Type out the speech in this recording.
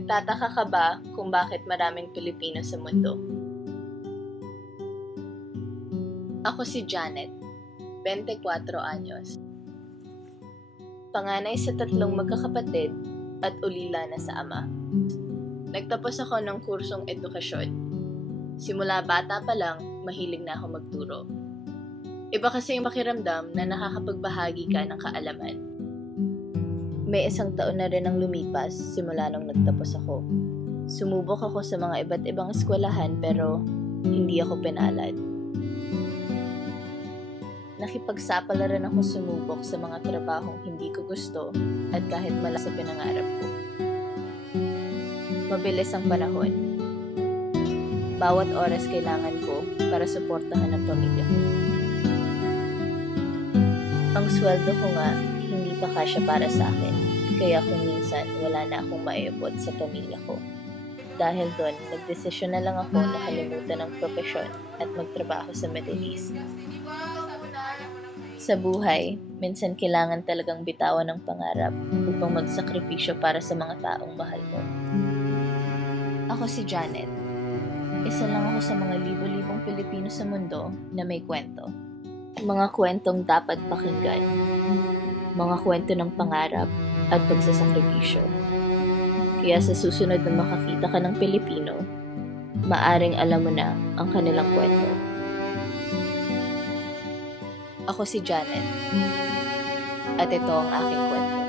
Nagtataka ka ba kung bakit maraming Pilipino sa mundo? Ako si Janet, 24 anyos. Panganay sa 3 magkakapatid at ulila na sa ama. Nagtapos ako ng kursong edukasyon. Simula bata pa lang, mahilig na ako magturo. Iba kasi yung makiramdam na nakakapagbahagi ka ng kaalaman. May 1 taon na rin ang lumipas simula nung nagtapos ako. Sumubok ako sa mga iba't ibang eskwelahan pero hindi ako pinalad. Nakipagsapala rin ako sumubok sa mga trabahong hindi ko gusto at kahit mala sa pinangarap ko. Mabilis ang panahon. Bawat oras kailangan ko para suportahan ang pamilya ko. Ang sweldo ko nga, hindi pa kasya para sa akin, kaya kung minsan wala na akong maiabot sa pamilya ko. Dahil doon, nagdesisyon na lang ako na kalimutan ng propesyon at magtrabaho sa Middle East. Sa buhay, minsan kailangan talagang bitawan ng pangarap upang magsakripisyo para sa mga taong mahal mo. Ako si Janet. Isa lang ako sa mga libo-libong Pilipino sa mundo na may kwento. Mga kwentong dapat pakinggan. Mga kwento ng pangarap at pagsasakripisyo. Kaya sa susunod na makakita ka ng Pilipino, maaring alam mo na ang kanilang kwento. Ako si Janet. At ito ang aking kwento.